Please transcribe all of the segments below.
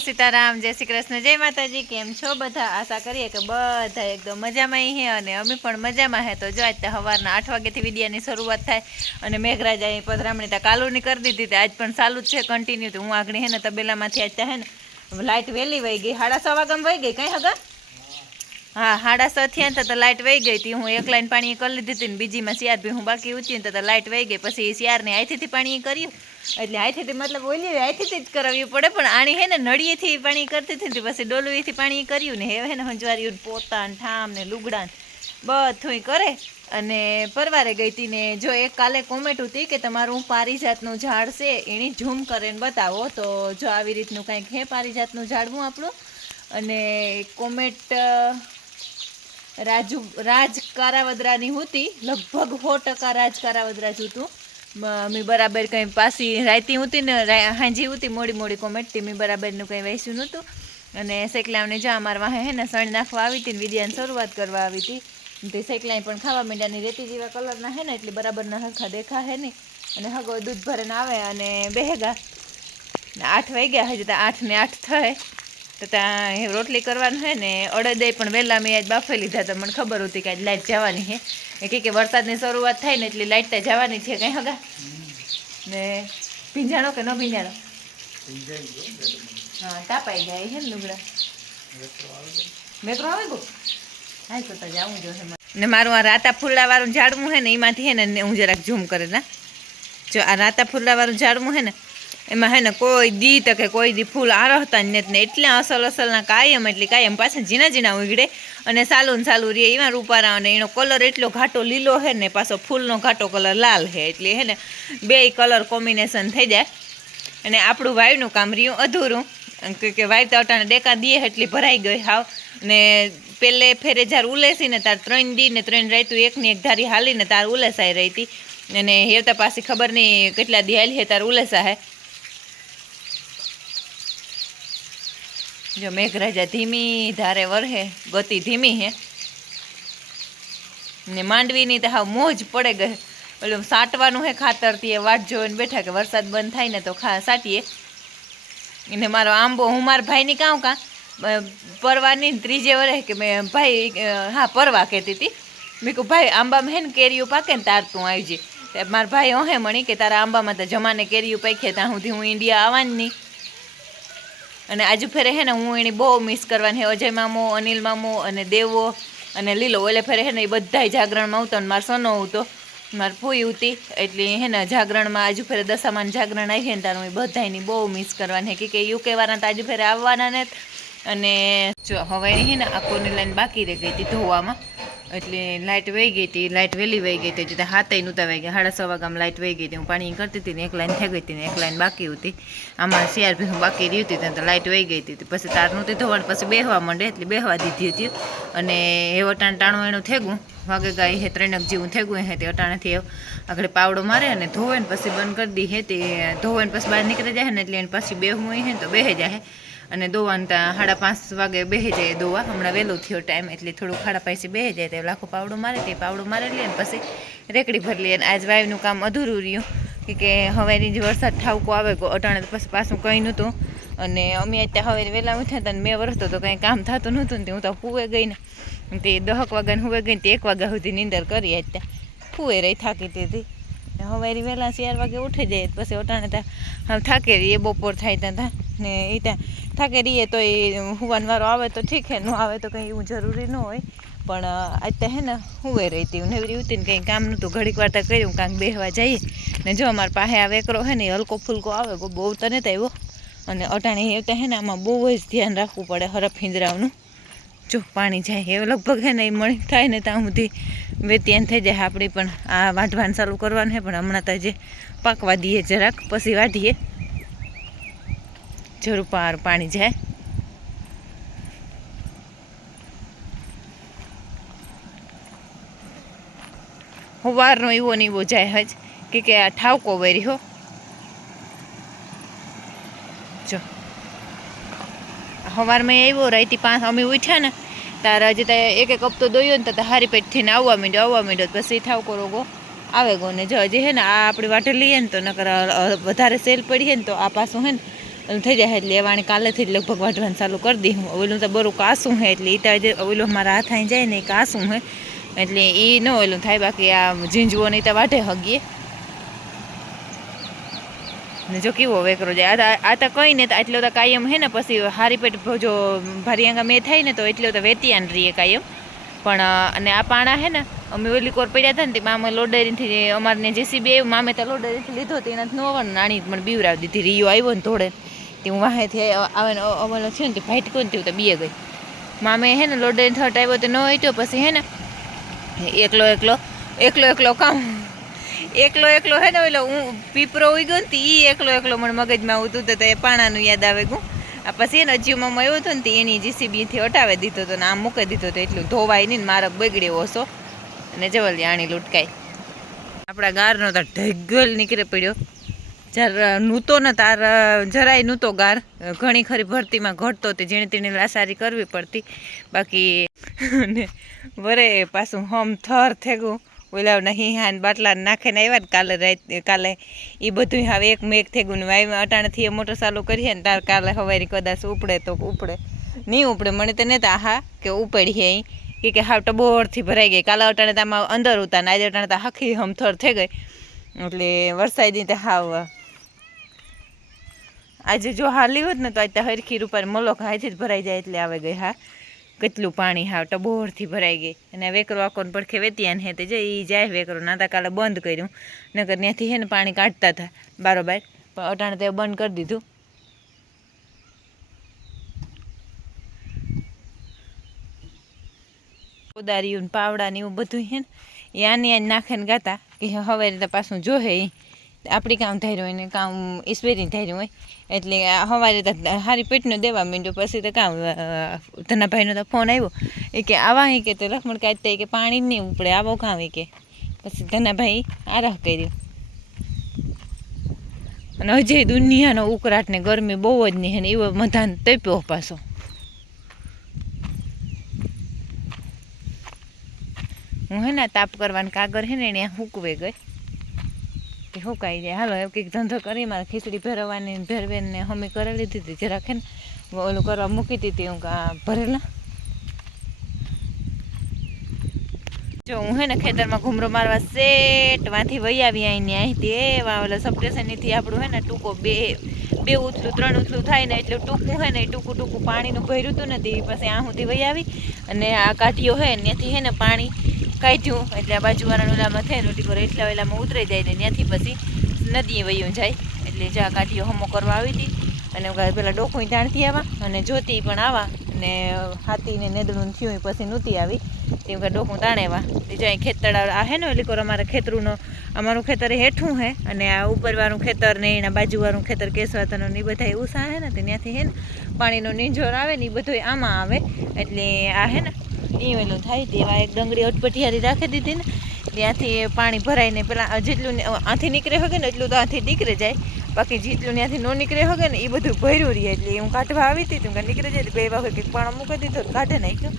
સીતારામ, જય શ્રી કૃષ્ણ, જય માતાજી, કેમ છો બધા? આશા કરીએ કે બધા એકદમ મજામાં હે અને અમે પણ મજામાં હે. તો જો આજ તો સવારના આઠ વાગ્યાથી વિડિયાની શરૂઆત થાય અને મેઘરાજા અહીં પધરામણી તો કાલુની કરી દીધી આજ પણ ચાલુ જ છે કન્ટિન્યુ તો હું આગળ હે ને તબેલામાંથી આજ હે ને લાઇટ વહેલી વહી ગઈ. સાડા સવા વાગ્યામાં વહી ગઈ કઈ હગા? હા સાડા છ થયા તો લાઇટ વહી ગઈ હતી. હું એક લાઈન પાણી કરી લીધી હતી ને બીજીમાં શિયાર બી હું બાકી ઉતી ને તો લાઇટ વહી ગઈ. પછી શિયારની આઈથી પાણી કર્યું. એટલે આઈથી મતલબ ઓલી આઈથી જ કરાવવી પડે, પણ આણી હે ને નળીએથી પાણી કરતી હતી પછી ડોલવીથી પાણી કર્યું ને, હવે ને હંજવાર્યું પોતાન ઠામ ને લુગડાન બધું કરે. અને પરવારે ગઈ હતી ને જો એક કાલે કોમેન્ટ હતી કે તમારું પારિજાતનું ઝાડ છે, એની ઝૂમ કરીને બતાવો. તો જો આવી રીતનું કાંઈક હે પારિજાતનું ઝાડવું આપણું? અને કોમેન્ટ રાજુ રાજ કારાવદરાની હતી, લગભગ સો ટકા રાજ કારાવદરા જ હતું. મ- બરાબર કંઈ પાછી રાયતી ઉતી ને હાંજી હતી, મોડી મોડી કોમેન્ટ તે મેં બરાબરનું કંઈ વહેંચ્યું નહોતું. અને સેકલાવને જો અમારા વાહે હે ને સણ નાખવા આવી હતી ને વિદ્યાની શરૂઆત કરવા આવી હતી. તે સેકલાઈ પણ ખાવા માંડ્યા રેતી જેવા કલરના હે ને, એટલે બરાબરના હરખા દેખા હે નહીં અને હગો દૂધ ભરીને આવે અને બેહેગા. ને આઠ વાગ્યા હજી તો આઠ ને આઠ થાય. તો ત્યાં રોટલી કરવાનું છે ને, અડદે પણ વહેલા મેં આજ બાફી લીધા તો મને ખબર હતી કે આજ લાઇટ જવાની છે એ કહે કે વરસાદની શરૂઆત થાય ને એટલે લાઇટ ત્યાં જવાની છે કંઈ હગા? ને ભીંજાણો કે ન ભીંજાણો? હા, તાપાઈ જાય છે ને લુગડા. મેકરો આવે ગો? હા તો જવું જોઈએ ને મારું આ રાતા ફૂલડાવાળું ઝાડવું છે ને, એમાંથી હે ને હું જરાક ઝૂમ કરે ના જો આ રાતા ફૂલડાવાળું ઝાડવું છે ને એમાં હે ને કોઈ દી તકે કોઈ દી ફૂલ આરહતા જ નથી ને એટલે અસલ અસલના કાયમ એટલે કાયમ પાછા ઝીણા ઝીણા ઉગડે. અને સાલું ને સાલું રે એવા રૂપારા અને એનો કલર એટલો ઘાટો લીલો હે ને પાછો ફૂલનો ઘાટો કલર લાલ હે એટલે હે ને બે કલર કોમ્બિનેશન થઈ જાય. અને આપણું વાયુનું કામ રહ્યું અધૂરું. કે કે વાયુ અટાણે ડેકા દીએ એટલી ભરાઈ ગઈ હાવ. ને પેલે ફેરે જ્યારે ઉલેસી ને તાર ત્રણ દી ને ત્રણ રાયતું એકની એક ધારી હાલીને તાર ઉલેસાઈ રહી હતી. અને હેરતા પાછી ખબર નહીં કેટલા દી હાલી હે તાર ઉલેસા હે જો મેઘરાજા ધીમી ધારે વરહે, ગતિ ધીમી હે. ને માંડવીની તો હાવ મોજ પડે ગઈ ઓલું સાટવાનું હે ખાતરથી એ વાટ જોઈને બેઠા કે વરસાદ બંધ થાય ને તો ખા સાટીએ. ને મારો આંબો, હું મારા ભાઈની કાં? કાં પરવાની ત્રીજે વરે કે મેં ભાઈ હા, પરવા કહેતી હતી મેં કહું ભાઈ, આંબામાં હે ને કેરીઓ પાકે ને તાર તું આવજે તે મારા ભાઈ ઓહે મણી કે, તારા આંબામાં તો જમાને કેરીઓ પાકે ત્યાં સુધી હું ઇન્ડિયા આવવાની નહીં. અને આજુ ફેરે હે ને હું એની બહુ મિસ કરવાની હે, અજય મામો, અનિલ મામો અને દેવો અને લીલો. ઓલે ફેરે હે ને એ બધાય જાગરણમાં આવતો અને મારો સનો આવતો. મારે ફૂઈ ઉતી. એટલે હે ને જાગરણમાં આજુ ફેરે દશામાન જાગરણ આવી ને તારું એ બધાયની બહુ મિસ કરવાની હે. કે યુકે વાળા તો આજુ ફેરે આવવાના ને અને જો, હવે હે ને આખોની લાઈન બાકી રહી ગઈ હતી ધોવામાં. એટલે લાઇટ વહી ગઈ હતી લાઇટ વહેલી વહી ગઈ હતી જતા હાથય નહોતા વહી ગયા. સાડા સવા ગામ લાઇટ વહી ગઈ હતી, હું પાણી કરતી હતી ને એક લાઈન થઈ ગઈ હતી ને એક લાઈન બાકી હતી. આમાં સીઆરપી હું બાકી રહી હતી તો લાઇટ વહી ગઈ હતી. પછી તાર નહોતી ધોવાણ, પછી બેહવા માંડે, એટલે બેહવા દીધી હતી. અને એ વટાણ ટાણું એનું થેગું, વાગે ગાય હે, ત્રણક જેવું થેગું હે, તે અટાણેથી આગળ પાવડો મારે અને ધોવે ને પછી બંધ કરી દી હે, તે ધોવે ને પછી બહાર નીકળી જાય ને, એટલે એને પછી બેહવું હે તો બેહે જાય અને દોવાનું ત્યાં સાડા પાંચ વાગે બેહી જાય દોવા. હમણાં વહેલો થયો ટાઈમ એટલે થોડું ખાડા પાસે બેસી જાય તો લાખો પાવડો મારે તે પાવડો મારી લે ને પછી રેકડી ભરી લે. અને આજ વાયુનું કામ અધૂરું રહ્યું. કે કે હવેની જે વરસાદ ઠાવકો આવે અટાણે પછી પાછું કંઈ નહોતું. અને અમે અત્યારે હવે વહેલા ઉઠ્યા હતા ને મેં વરસતો તો કંઈ કામ થતું નહોતું ને હું તો પૂવે ગઈ ને તે દહક વાગ્યાને હુવે ગઈ તે એક વાગ્યા સુધી નીંદર કરી અત્યારે ફૂવે રહી થાકી હતી. હવારી વહેલા ચાર વાગે ઉઠી જાય, પછી ઓટાણે ત્યાં થાકે એ બપોર થાય ત્યાં ને એ ત્યાં થાકે રહીએ તો એ હુવાન વારો આવે તો ઠીક હે, ન આવે તો કંઈ એવું જરૂરી ન હોય. પણ અત્યારે હે ને હુવે રહેતી હું નવરી ને કંઈ કામ નહોતું. ઘડીક વાર તો કર્યું, કાંક બેહવા જઈએ. ને જો અમારા પાસે આ વેકરો હે ને, એ હલકો ફૂલકો આવે, બહુ તો નથી આવ્યો. અને અટાણી એ તો હે ને, આમાં બહુ જ ધ્યાન રાખવું પડે હરફ હિંજરાવનું. જો, પાણી જાય એ લગભગ હે ને, એ મળી થાય ને, ત્યાં સુધી વેત્યાન થઈ જાય આપણી. પણ આ વાઢવાનું ચાલુ કરવાનું છે પણ હમણાં તો જે પાકવા દઈએ જરાક, પછી વાઢીએ. જરૂર પાર પાણી જાય. સવારનો એવો ને એવો જાય હજ કે કે આ ઠાવકો વરી હો. જો. સવારમાં આવ્યો, રાઈતી પાંચ અમે ઉઠ્યા ને, તારા હજી તારે એક એક હપ્તો દોયો ને તો હારી પેટ થઈને આવવા માંડ્યો આવવા માંડ્યો પછી ઠાવકો રોગો આવે ગો ને જો હજી હે ને, આ આપણી વાટે લઈએ ને તો નકર વધારે સેલ પડીએ ને તો આ પાછું હે ને થઈ જાય એટલે વાણી કાલેથી જ લગભગ વાઢવાનું ચાલુ કરી દી ઓલું તો બરું કાસું હે, એટલે એ તો ઓલું મારા હાથ આવી જાય ને એ કાસું હે. એટલે એ ન ઓલું થાય, બાકી આ ઝીંઝવો નહીં તો વાઢે હગીએ. ને જો કેવો વેકરો જાય. આ તો- કંઈ ને તો આટલો તો કાયમ હે ને, પછી હારી પેટ જો ભારિયાંગા મેં થાય ને તો એટલો તો વેતિયાન રહીએ કાયમ. પણ અને આ પાણા હે ને, અમે ઓલી કોર પડ્યા હતા ને, તે મામે લોડરીથી અમારને જેસીબી આવ્યું મામે તો લોડરીથી લીધો તો એનાથી નો આવવાનું નાની પણ બીવરાવી દીધી, રીયો આવ્યો ને થોડે તે હું વાહેથી આવે અમલો થયો ને તે ભાઈટ કોને થયું તો બીએ ગઈ. મામે હે ને લોડરી થટ આવ્યો તો ન હટ્યો પછી હે ને એકલો એકલો એકલો એકલો કામ, એકલો એકલો હે ને ઓલો હું પીપરો ઉઈ ગયો ને તે ઈ એકલો એકલો મને મગજમાં આવતું તો એ પાણાનું યાદ આવે ગયું. આ પછી એને અજીવમાં આવ્યો હતો ને તે એની જીસીબીથી હટાવી દીધો હતો ને આમ મૂકી દીધો તો એટલું ધોવાય નહીં ને મારા બગડ્યો ઓછો. અને જવલ્દી આણી લૂટકાઈ આપણા ગારનો તો ઢગલ નીકળે પડ્યો. નૂતો ને તાર જરાય નૂતો ગાર. ઘણી ખરી ભરતીમાં ઘટતો તે જેણે તીણી લાસારી કરવી પડતી. બાકી, ને વરે પાછું હમ થર થેગું. ઓલા નહીં હા બાટલા નાખીને આવ્યા ને કાલે રાત, કાલે એ બધું હવે એક મેઘ થેગું ને વાય અટાણેથી એ મોટર ચાલુ કરીએ ને તાર કાલે હવારી કદાચ ઉપડે તો ઉપડે. નહીં ઉપડે, મને તો નહીં આહા કે ઉપડીએ અહીં કે હાવ ટબોરથી ભરાઈ ગઈ. કાલે અટાણે તો આમાં અંદર ઉતા ને આજે અટાણે તો હખી હમથર થઈ ગઈ એટલે વરસાદી તો હાવ આજે જો હાલી હોત ને તો આજે હરખી રૂપાર મલોક હાથી જ ભરાઈ જાય એટલે આવે ગઈ, હા? કેટલું પાણી હાવ ટબોરથી ભરાઈ ગઈ. અને વેકરો આકોને પડખે વેતિયાને હે તે જે એ જાય વેકરો. નાતા કાલે બંધ કર્યું. નકર ત્યાંથી હે ને પાણી કાઢતા હતા બારોબાર. પણ અટાણે તે બંધ કરી દીધું. કોદારીયું ને પાવડા ને એવું બધું હે ને. એ આની આની નાખીને ગાતા કે હવે રીતે પાછું જોહે ઈ. આપણી કામ ધાર્યું હોય ને કામ ઈશ્વરી ધાર્યું હોય, એટલે સવારે તો હારી પેટનો દેવા માંડ્યું, પછી તો કામ ધનાભાઈનો તો ફોન આવ્યો, એ કે આવા હે કે તો લખમણ કાઢતા કે પાણી નહીં ઉપડે, આવો કામ એ કે. પછી ધનાભાઈ આરાહ કર્યું. અને હજી દુનિયાનો ઉકળાટ ને ગરમી બહુ જ નહીં ને એવો મધાન તપ્યો પાછો. હું હે ને તાપ કરવાનું કાગર હે ને એને હુકવે ગઈ. કે હુકાઈ જાય હાલો એવું કંઈક ધંધો કરી, મારે ખીચડી ભેરવવાની ને ને હમી કરી લીધી હતી. જે ને, ઓલું કરવા મૂકી દીધી હું ભરેલા. જો, હું હે ને ખેતરમાં ઘૂમરો મારવા સેટ વાંથી વહી આવી અહીંની અહીંથી. એવા ઓલા સપ્રેશનથી આપણું હે ને ટૂંકો બે બે ઉથલું, ત્રણ ઉથલું થાય ને એટલે ટૂંકું હે ને ટૂંકું ટૂંકું પાણીનું ભર્યું હતું ને, તે પછી આ સુધી વહી આવી. અને આ કાઢીઓ હે ત્યાંથી હે ને પાણી કાઢ્યું. એટલે આ બાજુવાળાનું ઓલામાં થાય ને ઓલી એટલા વેલામાં ઉતરાઈ જાય ને ત્યાંથી પછી નદીએ વયું જાય. એટલે જ્યાં કાઢીઓ હમો કરવા આવી હતી. અને પેલા ડોકું તાણથી આવા અને જોતી પણ આવા. અને હાથીને નેદડું થયું પછી નહોતી આવી. તેમ કે ડોકું તાણેવા તે જ્યાં ખેતર આ હે ને ઓલી કોર અમારા ખેતરુંનો, અમારું ખેતર હેઠું હે. અને આ ઉપરવાળું ખેતર ને એના બાજુવાળું ખેતર કેસવાતરનું ને એ બધા ઉષા હે ને, તે ત્યાંથી હે ને પાણીનો નીંજોર આવે ને એ બધું આમાં આવે. એટલે આ હે ને એ ઓલું થાય, તેવા એક ડંગળી અટપટિયારી રાખી દીધી ને, ત્યાંથી પાણી ભરાઈને પેલા જેટલું આથી નીકળે હગે ને, એટલું તો આથી નીકળે જાય. બાકી જેટલું ત્યાંથી ન નીકળે હગે ને એ બધું ભર્યું રહે. એટલે હું કાઢવા આવી હતી, તું નીકળે જાય બે વાગે કંઈક પાણી મૂકી દીધું કાઢે નાખ્યું.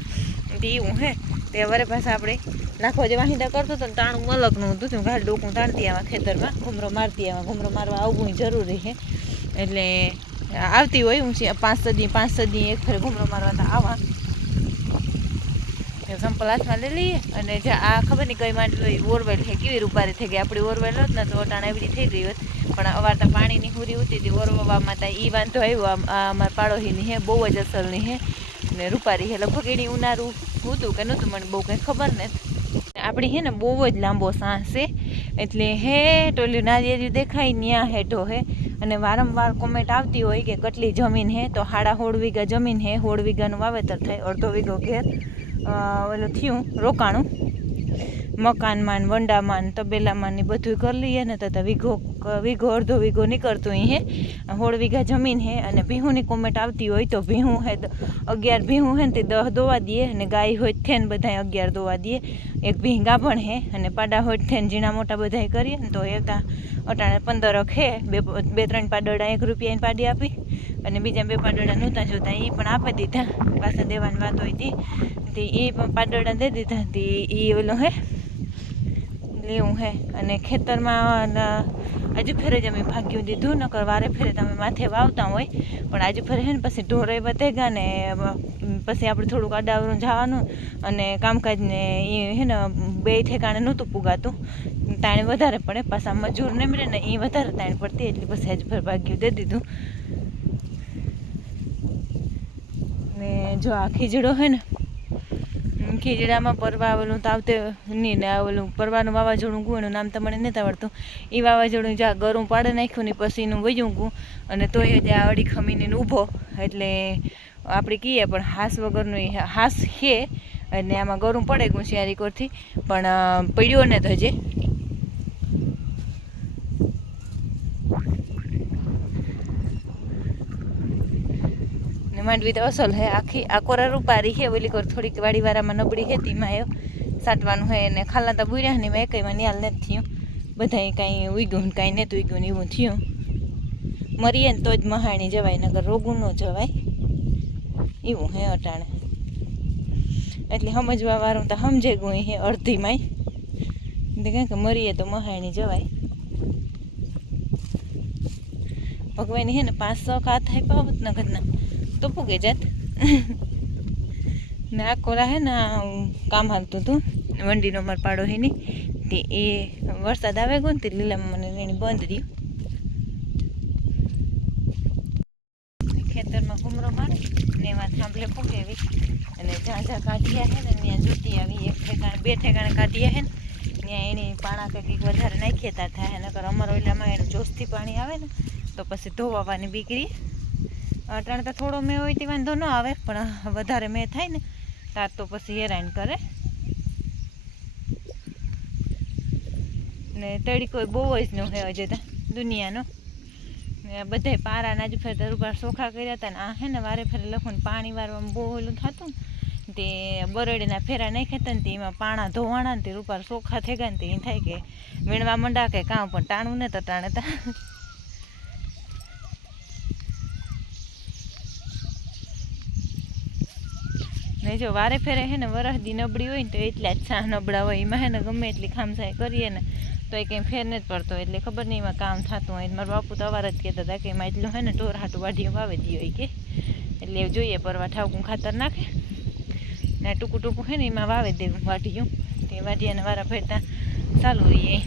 તે એવું હે તે વરે પાછા આપણે નાખવા જે વાહિંદા કરતો હતો ને તાણું મલકનું હતું, તું ઘાલ ડોકું તાણતી આવા ખેતરમાં, ઘૂમરો મારતી આવા, ઘૂમરો મારવા આવવું જરૂરી છે એટલે આવતી હોય, હું પાંચ સદી પાંચ સદી એક ફરે ઘૂમરો મારવા તો આવા. સંપલ હાથમાં લઈ લઈએ. અને જે આ ખબર નહીં કઈ માંડવી ઓરવેલ છે, કેવી રૂપારી થઈ ગઈ? આપણી ઓરવેલ હોત ને તો અટાણ એવડી થઈ ગઈ હોત. પણ અવારતા પાણીની હુરી ઉતી હતી ઓરવામાં ત્યાં એ વાંધો આવ્યો. અમારા પાડોશીની હે, બહુ જ અસલની હે. ને રૂપારી હે, લગભગ એની ઉનારું હતું કે નહોતું, મને બહુ કંઈ ખબર ને આપણી હે ને બહુ જ લાંબો સાસ છે. એટલે હે ટોલી નારિયેરી દેખાય ત્યાં હેઠો હે. અને વારંવાર કોમેન્ટ આવતી હોય કે, કેટલી જમીન હે? તો હાડા હોળ વીઘા જમીન હે, હોળ વીઘાનું વાવેતર થાય, અડધો વીઘો ઘેર. ઓલું થયું, રોકાણું. મકાનમાં ને વંડામાં ને તબેલામાં ને બધું કરી લઈએ, ને તો વીઘો વીઘો, અડધો વીઘો નીકળતું હે. હોળ વીઘા જમીન હે, અને ભીહુંની કોમેન્ટ આવતી હોય તો ભીહું હે અગિયાર ભીહું હે ને તે દહ દોવા દઈએ, અને ગાય હોય થેન બધા અગિયાર દોવા દઈએ. એક ભીંગા પણ હે, અને પાડા હોય થેન ઝીણા મોટા બધા કરીએ, ને તો એતા અટાણે પંદરક હે, બે બે, ત્રણ પાડડા એક રૂપિયાની પાડી આપી. અને બીજા બે પાડોડા નહોતા જોતા એ પણ આપી દીધા. પાછા દેવાની વાત હોય તે. એ પણ પાડોડા દે દીધા. તે એ ઓલો હે, લેવું હે. અને ખેતરમાં આજુ ફેરે જ અમે ભાગ્યું દીધું, નકર વારે ફેરે તમે માથે વાવતા હોય. પણ આજુ ફેરે હે ને, પછી ઢોરે વધેગા ને પછી આપણે થોડુંક અડાવરું જવાનું. અને કામકાજને એ હે ને, બે ઠેકાણે નહોતું પુગાતું. તાણે વધારે પડે, પાછા મજૂર ને મળે ને એ વધારે તાણ પડતી. એટલે પછી આજુ ફેર ભાગ્યું દે દીધું. ને જો આ ખીજડો હે ને ખીજડામાં પરવા ઓલું તાવતે નહીં ને આવેલું, પરવાનું વાવાઝોડું ગું એનું નામ તમને નથી આવડતું. એ વાવાઝોડું જ્યાં ગરું પાડે નાખ્યું ને પછી એનું વયું ગું અને તોય ત્યાં અડી ખમીને ઊભો. એટલે આપણે કહીએ પણ હાસ વગરનું હાસ છે, અને આમાં ગરું પડે ગું શિયારી કોરથી પણ પડ્યો ને તો હજે. ને માંડવી તો અસલ હે આખી, આ કોરા રૂપારી હે, ઓલી કોર થોડીક વાડી વારામાં નબળી હે તેમાં એ સાટવાનું હે, ને ખાલા તો બુર્યા ને મેં એકઈમાં નિયાલ નથી થયું. બધાય કાંઈ ઉગ્યું કાંઈ નહોતું ઉગ્યું ને એવું થયું. મરીએ ને તો જ મહાણી જવાય નગર રોગું ન જવાય. એવું હે અટાણે. એટલે સમજવા વાળું તો સમજે ગું હે અડધીમાંય. માય કાંઈ કે મરીએ તો મહાણી જવાય. ભગવાન હે ને પાંચ સો કાત થાય પાવત નગરના તો પૂગે જાત ને આ કોરા હે ને કામ હાલતું હતું, વંડીનો માર પાડો હે ને, તે એ વરસાદ આવે ગયો ને, તે લીલામાં મને એની બંધ રહ્યું ખેતરમાં ઘૂમરો મારે ને એમાં થાંભલે ફૂગેવી અને જ્યાં જ્યાં કાઢ્યા હે ને, ત્યાં જોતી આવી, એક ઠેકાણે, બે ઠેકાણે કાઢ્યા હે ને, ત્યાં એની પાણા કંઈક વધારે નાખીએ ત્યાં થાય નકર અમારો ઓલામાં એનું જોશથી પાણી આવે ને, તો પછી ધોવાવાની બીકરી. અટાણે તો થોડો મેં હોય તે વાંધો ન આવે, પણ વધારે મેં થાય ને, તાર તો પછી હેરાન કરે. ને તડીકો બહુ જ ન હે અજે તો, દુનિયાનો. ને બધાય પારા નાજુ ફેર રૂપાર સોખા કર્યા હતા ને આ હે ને વારે ફેરે લખું પાણી વારવામાં બહુ ઓલું થતું ને, તે બરડીના ફેરા નહીં ખેતા ને તે એમાં પાણા ધોવાણા ને તે રૂપાર સોખા થઈ ગયા ને તે થાય કે વીણવા મંડા કે કાં પણ ટાણું ને તો ટાણે તા. ને જો વારે ફેરે હે ને વરહદી નબળી હોય ને તો એટલા જ સા નબળા હોય. એમાં હે ને ગમે એટલી ખામસાઈ કરીએ ને તો એ કંઈ ફેર નથી પડતો. એટલે ખબર નહીં એમાં કામ થતું હોય મારા બાપુ તો અવાર જ કહેતા હતા કે એમાં એટલું હે ને ઢોર હાટું વાઢીઓ વાવે દીયો કે. એટલે જોઈએ પરવા ઠાવકું ખાતર નાખે. ને ટૂંકું ટૂંકું હે ને એમાં વાવે દેવું વાઢીયું. તે વાઢીયાને વારા ફેરતા ચાલુ રહીએ.